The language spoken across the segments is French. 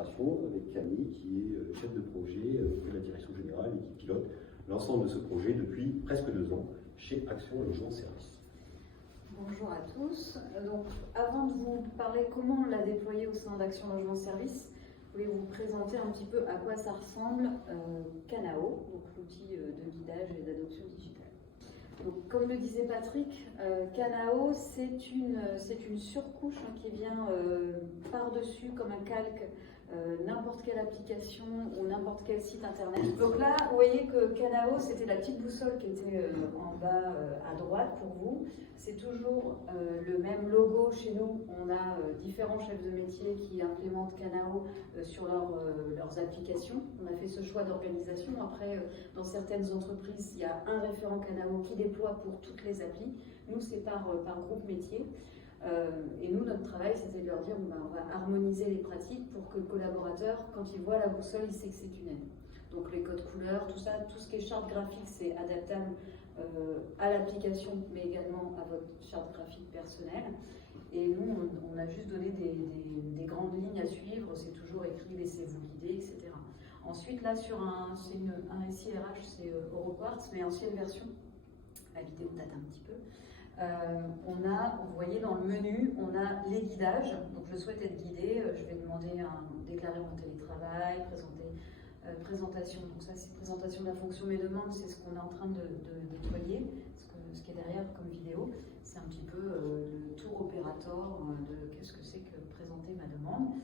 l'administration avec Camille qui est chef de projet auprès de la direction générale et qui pilote l'ensemble de ce projet depuis presque 2 ans chez Action Logement Service. Bonjour à tous. Donc, avant de vous parler comment on l'a déployé au sein d'Action Logement Service, je voulais vous présenter un petit peu à quoi ça ressemble Canao, donc l'outil de guidage et d'adoption digitale. Donc, comme le disait Patrick, Canao, c'est une surcouche qui vient par-dessus comme un calque n'importe quelle application ou n'importe quel site internet. Donc là, vous voyez que Canao, c'était la petite boussole qui était en bas à droite pour vous. C'est toujours le même logo chez nous. On a différents chefs de métier qui implémentent Canao sur leurs applications. On a fait ce choix d'organisation. Après, dans certaines entreprises, il y a un référent Canao qui déploie pour toutes les applis. Nous, c'est par groupe métier. Et nous, notre travail, c'était de leur dire on va harmoniser les pratiques pour que le collaborateur, quand il voit la boussole, il sait que c'est une aide. Donc les codes couleurs, tout ça, tout ce qui est charte graphique, c'est adaptable à l'application, mais également à votre charte graphique personnelle. Et nous, on a juste donné des grandes lignes à suivre, c'est toujours écrit, laissez-vous guider, etc. Ensuite, là, sur un SIRH, c'est Euroquartz, mais ancienne version. La vidéo date un petit peu. Vous voyez dans le menu, on a les guidages. Donc je souhaite être guidée, je vais demander déclarer mon télétravail, présentation. Donc ça c'est présentation de la fonction mes demandes, c'est ce qu'on est en train de déployer. Ce qui est derrière comme vidéo, c'est un petit peu le tour opérateur de qu'est-ce que c'est que présenter ma demande.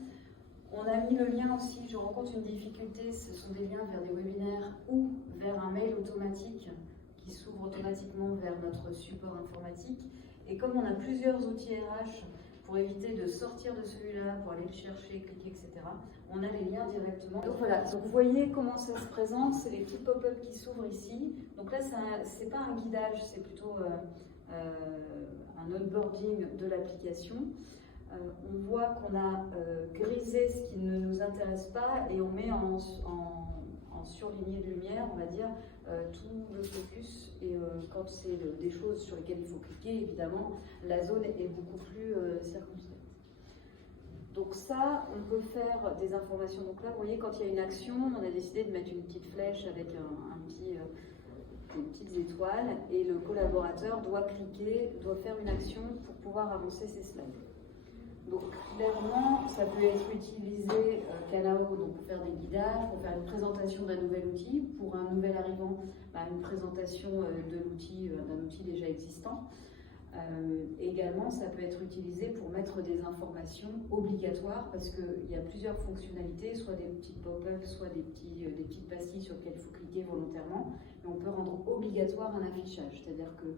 On a mis le lien aussi, je rencontre une difficulté, ce sont des liens vers des webinaires ou vers un mail automatique qui s'ouvre automatiquement vers notre support informatique. Et comme on a plusieurs outils RH, pour éviter de sortir de celui-là, pour aller le chercher, cliquer, etc., on a les liens directement. Donc voilà, donc vous voyez comment ça se présente, c'est les petits pop-up qui s'ouvrent ici. Donc là, c'est pas un guidage, c'est plutôt un onboarding de l'application. On voit qu'on a grisé ce qui ne nous intéresse pas et on met en surligné de lumière, on va dire, tout le focus. Et quand c'est des choses sur lesquelles il faut cliquer, évidemment, la zone est beaucoup plus circonscrite. Donc ça, on peut faire des informations. Donc là, vous voyez, quand il y a une action, on a décidé de mettre une petite flèche avec des petites étoiles, et le collaborateur doit cliquer, doit faire une action pour pouvoir avancer ses slides. Donc clairement, ça peut être utilisé Canao donc pour faire des guidages, pour faire une présentation d'un nouvel outil, pour un nouvel arrivant, une présentation de l'outil, d'un outil déjà existant. Également, ça peut être utilisé pour mettre des informations obligatoires parce qu'il y a plusieurs fonctionnalités, soit des petites pop-up, soit des petites pastilles sur lesquelles il faut cliquer volontairement. Et on peut rendre obligatoire un affichage, c'est-à-dire que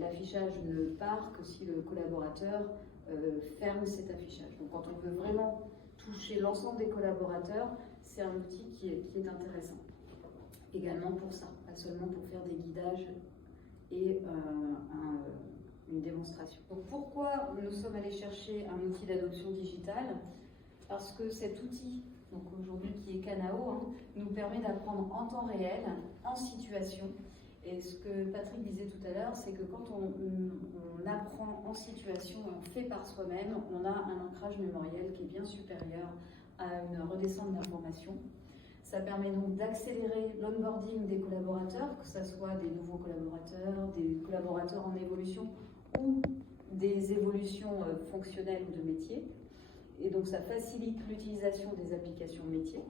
l'affichage ne part que si le collaborateur ferme cet affichage. Donc quand on veut vraiment toucher l'ensemble des collaborateurs, c'est un outil qui est intéressant. Également pour ça, pas seulement pour faire des guidages et une démonstration. Donc pourquoi nous sommes allés chercher un outil d'adoption digitale? Parce que cet outil, donc aujourd'hui qui est Canao, nous permet d'apprendre en temps réel, en situation. Et ce que Patrick disait tout à l'heure, c'est que quand on apprend en situation, on fait par soi-même, on a un ancrage mémoriel qui est bien supérieur à une redescente d'informations. Ça permet donc d'accélérer l'onboarding des collaborateurs, que ce soit des nouveaux collaborateurs, des collaborateurs en évolution ou des évolutions fonctionnelles ou de métier. Et donc ça facilite l'utilisation des applications métiers.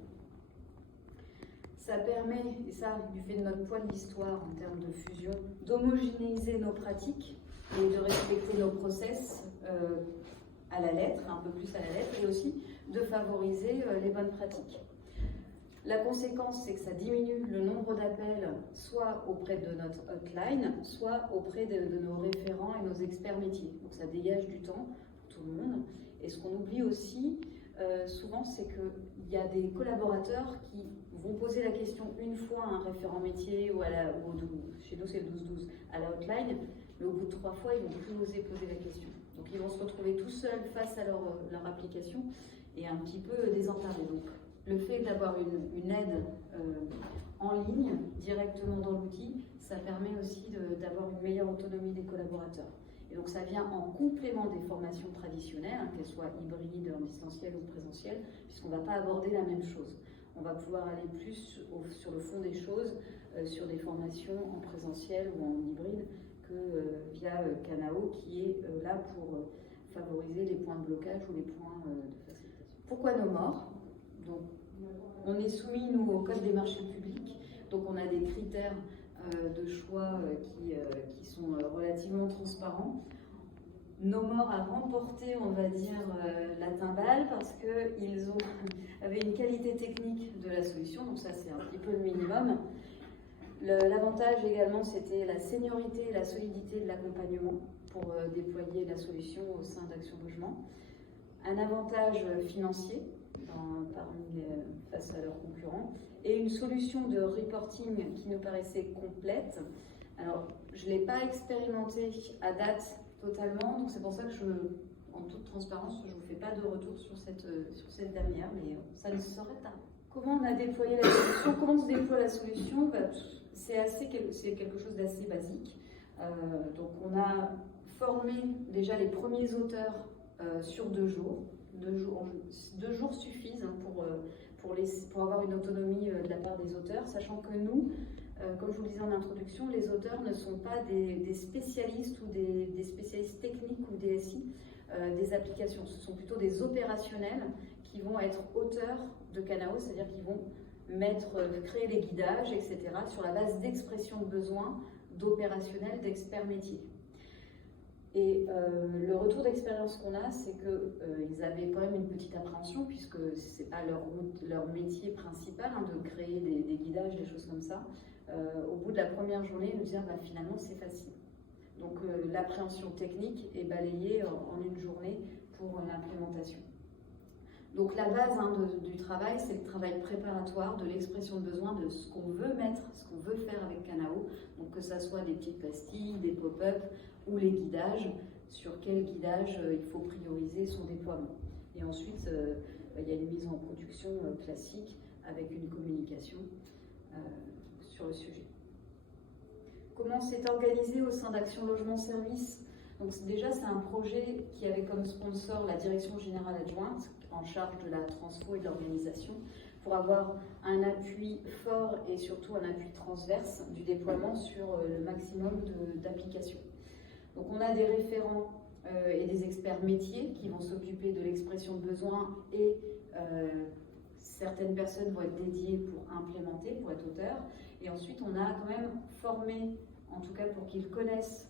Ça permet, et ça, du fait de notre poids de l'histoire en termes de fusion, d'homogénéiser nos pratiques et de respecter nos process à la lettre, un peu plus à la lettre, et aussi de favoriser les bonnes pratiques. La conséquence, c'est que ça diminue le nombre d'appels, soit auprès de notre hotline, soit auprès de nos référents et nos experts métiers. Donc ça dégage du temps pour tout le monde. Et ce qu'on oublie aussi, souvent, c'est qu'il y a des collaborateurs qui vont poser la question une fois à un référent métier ou chez nous c'est le 12-12, à la hotline, mais au bout de 3 fois, ils ne vont plus oser poser la question. Donc ils vont se retrouver tout seuls face à leur application et un petit peu désemparés. Donc le fait d'avoir une aide en ligne, directement dans l'outil, ça permet aussi d'avoir une meilleure autonomie des collaborateurs. Et donc ça vient en complément des formations traditionnelles, hein, qu'elles soient hybrides, en distanciel ou présentiel, puisqu'on ne va pas aborder la même chose. On va pouvoir aller plus sur le fond des choses, sur des formations en présentiel ou en hybride, que via Kanao, qui est là pour favoriser les points de blocage ou les points de facilitation. Pourquoi No More? Donc, on est soumis, nous, au Code des marchés publics, donc on a des critères de choix qui sont relativement transparents. No More a remporté, on va dire, la timbale parce qu'ils avaient une qualité technique de la solution, donc ça c'est un petit peu le minimum. L'avantage également, c'était la seniorité et la solidité de l'accompagnement pour déployer la solution au sein d'Action Logement. Un avantage financier face à leurs concurrents et une solution de reporting qui nous paraissait complète. Alors, je ne l'ai pas expérimenté à date totalement, donc c'est pour ça que en toute transparence, je ne vous fais pas de retour sur cette dernière, mais ça ne serait tard. Comment on a déployé la solution? Comment se déploie la solution? C'est quelque chose d'assez basique. Donc on a formé déjà les premiers auteurs sur 2 jours. 2 jours suffisent hein, pour avoir une autonomie de la part des auteurs, sachant que nous, comme je vous le disais en introduction, les auteurs ne sont pas des spécialistes ou des spécialistes techniques ou DSI des applications. Ce sont plutôt des opérationnels qui vont être auteurs de Kanao, c'est-à-dire qu'ils vont créer les guidages, etc., sur la base d'expression de besoins, d'opérationnels, d'experts métiers. Et le retour d'expérience qu'on a, c'est qu'ils avaient quand même une petite appréhension, puisque ce n'est pas leur métier principal hein, de créer des guidages, des choses comme ça. Au bout de la première journée, ils nous disaient finalement c'est facile. Donc l'appréhension technique est balayée en une journée pour l'implémentation. Donc la base hein, du travail, c'est le travail préparatoire de l'expression de besoin de ce qu'on veut mettre, ce qu'on veut faire avec Kanao. Donc que ça soit des petites pastilles, des pop-up ou les guidages, sur quel guidage il faut prioriser son déploiement. Et ensuite, il y a une mise en production classique avec une communication sur le sujet. Comment c'est organisé au sein d'Action Logement Service? Donc déjà, c'est un projet qui avait comme sponsor la Direction Générale Adjointe, en charge de la transfo et de l'organisation, pour avoir un appui fort et surtout un appui transverse du déploiement sur le maximum d'applications. Donc on a des référents et des experts métiers qui vont s'occuper de l'expression de besoins et certaines personnes vont être dédiées pour implémenter, pour être auteurs. Et ensuite, on a quand même formé, en tout cas pour qu'ils connaissent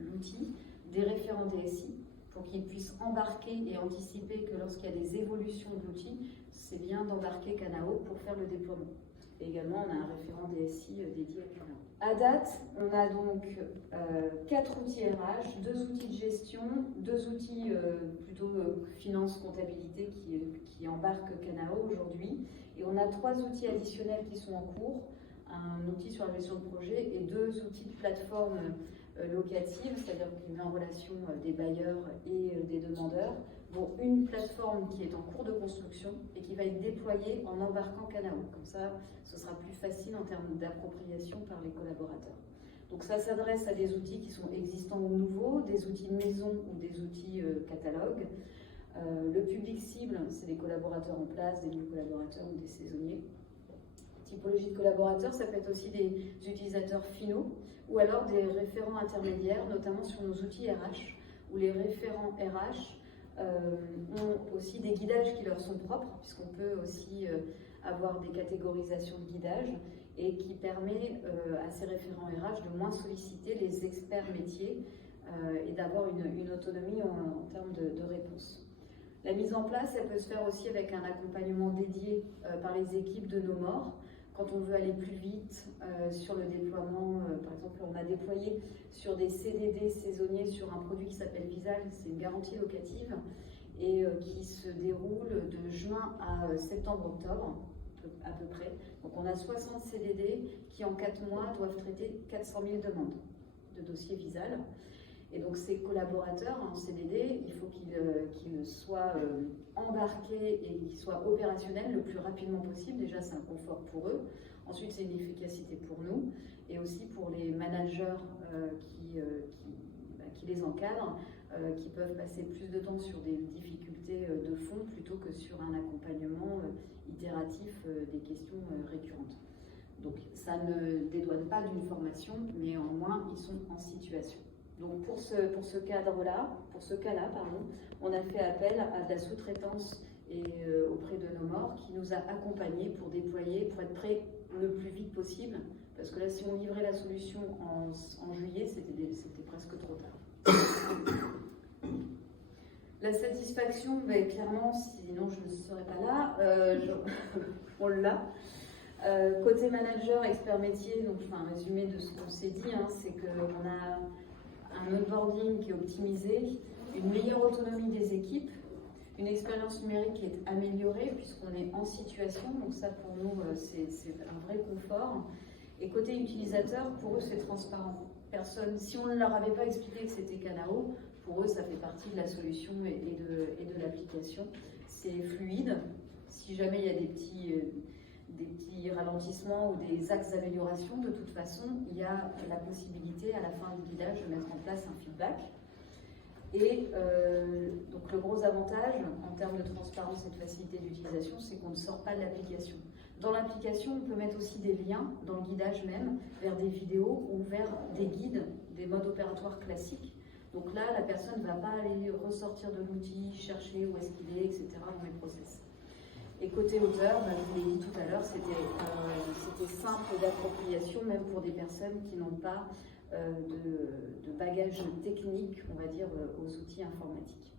l'outil, des référents DSI, pour qu'ils puissent embarquer et anticiper que lorsqu'il y a des évolutions de l'outil, c'est bien d'embarquer Kanao pour faire le déploiement. Et également, on a un référent DSI dédié à Kanao. À date, on a donc 4 outils RH, 2 outils de gestion, 2 outils plutôt finance, comptabilité qui embarquent Kanao aujourd'hui. Et on a 3 outils additionnels qui sont en cours, un outil sur la gestion de projet et 2 outils de plateforme locative, c'est-à-dire qui met en relation des bailleurs et des demandeurs, dont une plateforme qui est en cours de construction et qui va être déployée en embarquant Kanao. Comme ça, ce sera plus facile en termes d'appropriation par les collaborateurs. Donc ça s'adresse à des outils qui sont existants ou nouveaux, des outils de maison ou des outils catalogues. Le public cible, c'est des collaborateurs en place, des nouveaux collaborateurs ou des saisonniers. Typologie de collaborateurs, ça peut être aussi des utilisateurs finaux ou alors des référents intermédiaires, notamment sur nos outils RH, où les référents RH ont aussi des guidages qui leur sont propres, puisqu'on peut aussi avoir des catégorisations de guidage et qui permet à ces référents RH de moins solliciter les experts métiers et d'avoir une autonomie en termes de réponse. La mise en place, elle peut se faire aussi avec un accompagnement dédié par les équipes de No More. Quand on veut aller plus vite sur le déploiement, par exemple, on a déployé sur des CDD saisonniers sur un produit qui s'appelle Visal, c'est une garantie locative, et qui se déroule de juin à septembre-octobre, à peu près. Donc on a 60 CDD qui, en 4 mois, doivent traiter 400 000 demandes de dossiers Visal. Et donc ces collaborateurs en CDD, il faut qu'ils soient embarqués et qu'ils soient opérationnels le plus rapidement possible. Déjà, c'est un confort pour eux. Ensuite, c'est une efficacité pour nous et aussi pour les managers qui les encadrent, qui peuvent passer plus de temps sur des difficultés de fond plutôt que sur un accompagnement itératif des questions récurrentes. Donc ça ne dédouane pas d'une formation, mais en moins ils sont en situation. Donc pour ce cas-là, on a fait appel à de la sous-traitance et auprès de nos morts qui nous a accompagnés pour déployer, pour être prêts le plus vite possible. Parce que là, si on livrait la solution en juillet, c'était presque trop tard. La satisfaction, clairement, sinon je ne serais pas là, on l'a. Côté manager, expert métier, donc un résumé de ce qu'on s'est dit, c'est qu'on a un onboarding qui est optimisé, une meilleure autonomie des équipes, une expérience numérique qui est améliorée puisqu'on est en situation, donc ça pour nous c'est un vrai confort. Et côté utilisateur, pour eux c'est transparent. Si on ne leur avait pas expliqué que c'était Kanao, pour eux ça fait partie de la solution et de l'application. C'est fluide. Si jamais il y a des petits ralentissements ou des axes d'amélioration, de toute façon, il y a la possibilité à la fin du guidage de mettre en place un feedback. Et donc le gros avantage en termes de transparence et de facilité d'utilisation, c'est qu'on ne sort pas de l'application. Dans l'application, on peut mettre aussi des liens dans le guidage même vers des vidéos ou vers des guides, des modes opératoires classiques. Donc là, la personne ne va pas aller ressortir de l'outil, chercher où est-ce qu'il est, etc. dans les process. Et côté auteur, je vous l'ai dit tout à l'heure, c'était simple d'appropriation, même pour des personnes qui n'ont pas de bagage technique, on va dire, aux outils informatiques.